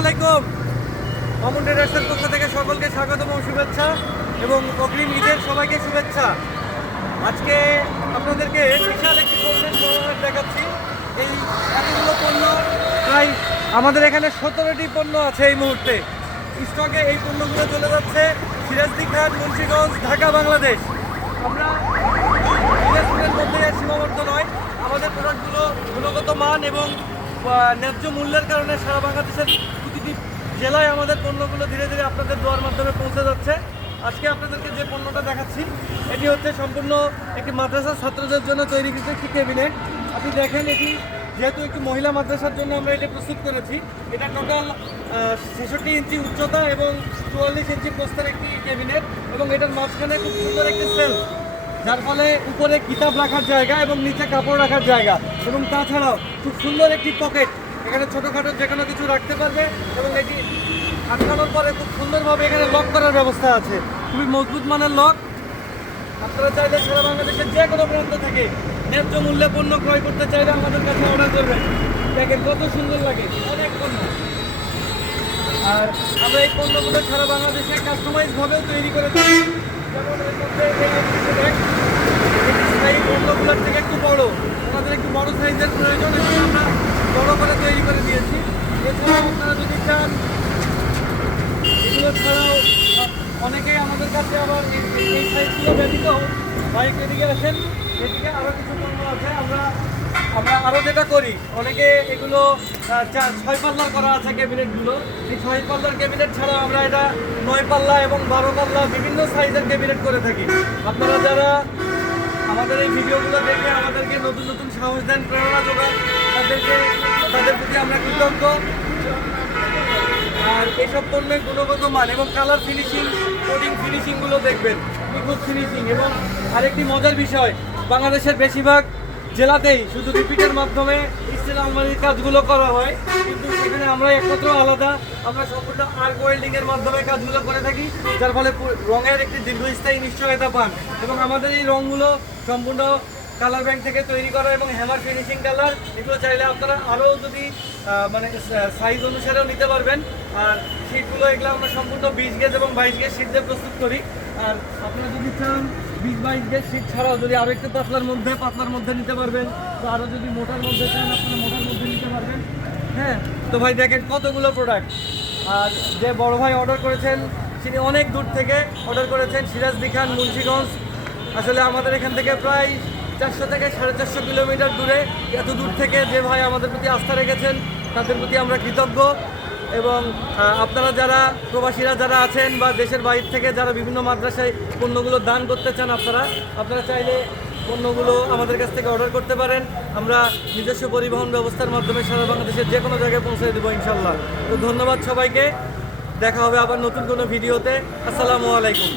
আলাইকুম। মামুন ট্রেডার্সের পক্ষ থেকে সকলকে স্বাগত এবং শুভেচ্ছা এবং অগ্রিম ঈদের সবাইকে শুভেচ্ছা। আজকে আপনাদেরকে বিশাল একটি পণ্যের সমাহার দেখাচ্ছি। এই এতগুলো পণ্য, প্রায় আমাদের এখানে 17টি পণ্য আছে এই মুহূর্তে স্টকে। এই পণ্যগুলো চলে যাচ্ছে সিরাজদি খান, মুন্সিগঞ্জ, ঢাকা, বাংলাদেশ। আমরা দিনাজপুরের মধ্যে সীমাবদ্ধ নয়, আমাদের প্রোডাক্টগুলো গুণগত মান এবং ন্যায্য মূল্যের কারণে সারা বাংলাদেশের প্রতিটি জেলায় আমাদের পণ্যগুলো ধীরে ধীরে আপনাদের দোয়ার মাধ্যমে পৌঁছে যাচ্ছে। আজকে আপনাদেরকে যে পণ্যটা দেখাচ্ছি এটি হচ্ছে সম্পূর্ণ একটি মাদ্রাসার ছাত্রদের জন্য তৈরিকৃত একটি ক্যাবিনেট। আপনি দেখেন, এটি যেহেতু একটি মহিলা মাদ্রাসার জন্য আমরা এটা প্রস্তুত করেছি। এটা টোটাল 66 ইঞ্চি উচ্চতা এবং 44 ইঞ্চি প্রস্থের একটি ক্যাবিনেট, এবং এটার মাঝখানে খুব সুন্দর একটি সেলফ, যার ফলে উপরে কিতাব রাখার জায়গা এবং নিচে কাপড় রাখার জায়গা, এবং তাছাড়াও খুব সুন্দর একটি পকেট। এখানে ছোটোখাটো যে কোনো কিছু রাখতে পারবে, এবং এটি আটকানোর পরে খুব সুন্দরভাবে এখানে লক করার ব্যবস্থা আছে। খুবই মজবুত মানের লক। আপনারা চাইলে সারা বাংলাদেশের যে কোনো প্রান্ত থেকে ন্যায্য মূল্যে পণ্য ক্রয় করতে চাইলে আমাদের কাছে অর্ডার করবেন। দেখেন কত সুন্দর লাগে, অনেক পণ্য। আর আমরা এই পণ্যগুলো সারা বাংলাদেশে কাস্টমাইজভাবেও তৈরি করে থাকি। যেমন এর মধ্যে এই পণ্যগুলোর থেকে একটু বড়, আমাদের একটু বড় সাইজের প্রয়োজন এবং আমরা বড় করে তৈরি করে দিয়েছি। এছাড়াও আপনারা যদি চান, এগুলো ছাড়াও অনেকেই আমাদের কাছে আবার এই সাইজগুলো ব্যতীত বাইক এদিকে আসেন, এদিকে আরও কিছু পণ্য আছে। আমরা আরও যেটা করি, অনেকে এগুলো 6 পাল্লার করা আছে ক্যাবিনেটগুলো। এই 6 পাল্লার ক্যাবিনেট ছাড়া আমরা এটা 9 পাল্লা এবং 12 পাল্লা বিভিন্ন সাইজের ক্যাবিনেট করে থাকি। আপনারা যারা আমাদের এই ভিডিওগুলো দেখে আমাদেরকে নতুন নতুন সাহস দেন, প্রেরণা যোগান, তাদের প্রতি আমরা কৃতজ্ঞ। আর এইসব পণ্যের গুণগত মান এবং কালার ফিনিশিং, কোডিং ফিনিশিংগুলো দেখবেন, নিখুঁত ফিনিশিং। এবং আরেকটি মজার বিষয়, বাংলাদেশের বেশিরভাগ জেলাতেই শুধু রিপিটের মাধ্যমে স্টিল আলমারির কাজগুলো করা হয়, কিন্তু সেখানে আমরা একমাত্র আলাদা। আমরা সম্পূর্ণ আর্ক ওয়েল্ডিংয়ের মাধ্যমে কাজগুলো করে থাকি, যার ফলে রঙের একটি দীর্ঘস্থায়ী নিশ্চয়তা পান। এবং আমাদের এই রঙগুলো সম্পূর্ণ কালার ব্যাংক থেকে তৈরি করা এবং হ্যামার ফিনিশিং কালার। এগুলো চাইলে আপনারা আরও যদি মানে সাইজ অনুসারেও নিতে পারবেন। আর শীটগুলো এগুলো আমরা সম্পূর্ণ 20 গেজ এবং 22 গেজ শীট দিয়ে প্রস্তুত করি। আর আপনারা যদি চান 20-22 গেজ শীট ছাড়াও যদি আরও একটু পাতলার মধ্যে নিতে পারবেন, তো আরও যদি মোটার মধ্যে চান আপনারা মোটার মধ্যে নিতে পারবেন। হ্যাঁ, তো ভাই দেখেন কতগুলো প্রোডাক্ট। আর যে বড় ভাই অর্ডার করেছেন তিনি অনেক দূর থেকে অর্ডার করেছেন, সিরাজদি খান, মুন্সিগঞ্জ। আসলে আমাদের এখান থেকে প্রায় 400 থেকে 450 কিলোমিটার দূরে। এত দূর থেকে যে ভাই আমাদের প্রতি আস্থা রেখেছেন তাদের প্রতি আমরা কৃতজ্ঞ। এবং আপনারা যারা প্রবাসীরা যারা আছেন বা দেশের বাইরে থেকে যারা বিভিন্ন মাদ্রাসায় পণ্যগুলো দান করতে চান, আপনারা চাইলে পণ্যগুলো আমাদের কাছ থেকে অর্ডার করতে পারেন। আমরা নিজস্ব পরিবহন ব্যবস্থার মাধ্যমে সারা বাংলাদেশের যে কোনো জায়গায় পৌঁছে দেবো ইনশাল্লাহ। তো ধন্যবাদ সবাইকে, দেখা হবে আবার নতুন কোনো ভিডিওতে। আসসালামু আলাইকুম।